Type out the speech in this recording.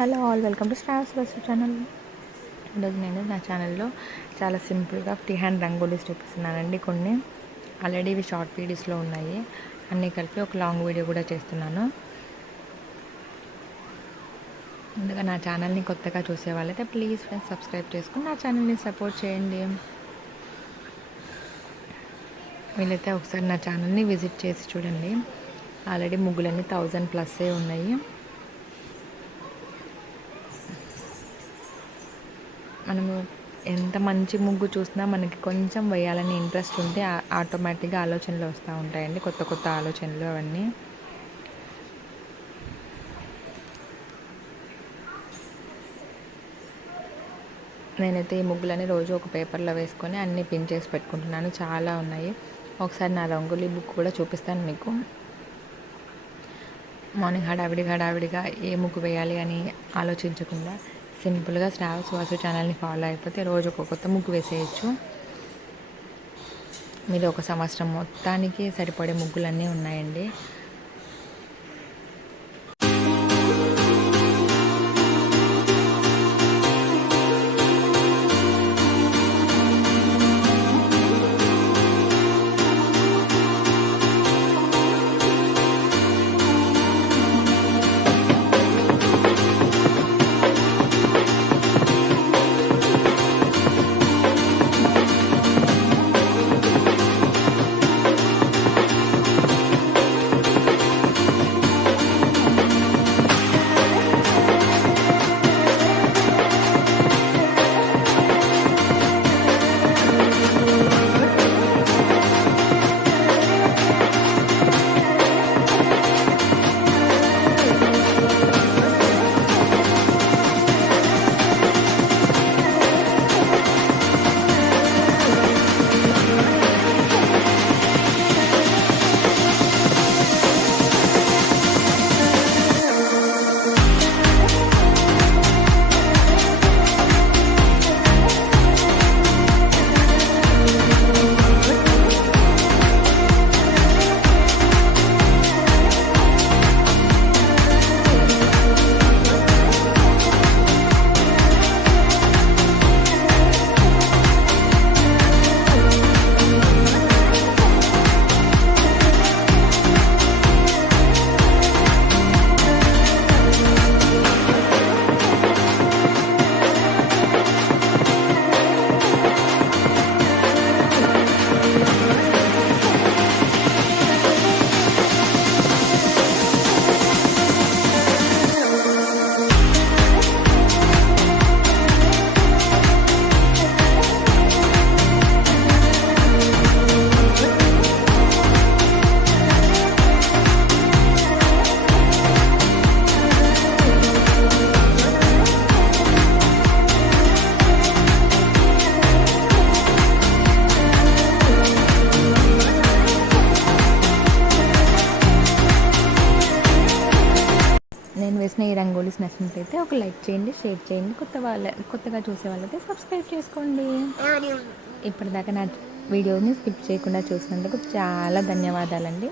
Hello all, welcome to stars వస్తు channel. ఈరోజు నేను నా ఛానల్లో చాలా సింపుల్గా ఫ్రీ హ్యాండ్ రంగోలీస్ చూపిస్తున్నానండి. కొన్ని ఆల్రెడీ ఇవి షార్ట్ వీడియోస్లో ఉన్నాయి, అన్నీ కలిపి ఒక లాంగ్ వీడియో కూడా చేస్తున్నాను. ముందుగా నా ఛానల్ని కొత్తగా చూసే వాళ్ళైతే ప్లీజ్ ఫ్రెండ్స్ సబ్స్క్రైబ్ చేసుకుని నా ఛానల్ని సపోర్ట్ చేయండి. వీళ్ళైతే ఒకసారి నా ఛానల్ని విజిట్ చేసి చూడండి. ఆల్రెడీ ముగ్గులన్నీ 1000+ ఉన్నాయి. మనము ఎంత మంచి ముగ్గు చూసినా మనకి కొంచెం వేయాలని ఇంట్రెస్ట్ ఉంటే ఆటోమేటిక్గా ఆలోచనలు వస్తూ ఉంటాయండి, కొత్త కొత్త ఆలోచనలు అవన్నీ. నేనైతే ఈ ముగ్గులని రోజు ఒక పేపర్లో వేసుకొని అన్నీ పిన్ చేసి పెట్టుకుంటున్నాను. చాలా ఉన్నాయి. ఒకసారి నా రంగోలీ బుక్ కూడా చూపిస్తాను మీకు. మార్నింగ్ హడావిడిగా ఏ ముగ్గు వేయాలి అని ఆలోచించకుండా సింపుల్గా శ్రావస్ వాసు ఛానల్ని ఫాలో అయిపోతే రోజు ఒక కొత్త ముగ్గు వేసేయచ్చు. మీరు ఒక సంవత్సరం మొత్తానికి సరిపడే ముగ్గులన్నీ ఉన్నాయండి. నేను వేసిన ఈ రంగోలీస్ నచ్చినట్లయితే ఒక లైక్ చేయండి, షేర్ చేయండి. కొత్తగా చూసే వాళ్ళైతే సబ్స్క్రైబ్ చేసుకోండి. ఇప్పటిదాకా నా వీడియోని స్కిప్ చేయకుండా చూసినందుకు చాలా ధన్యవాదాలండి.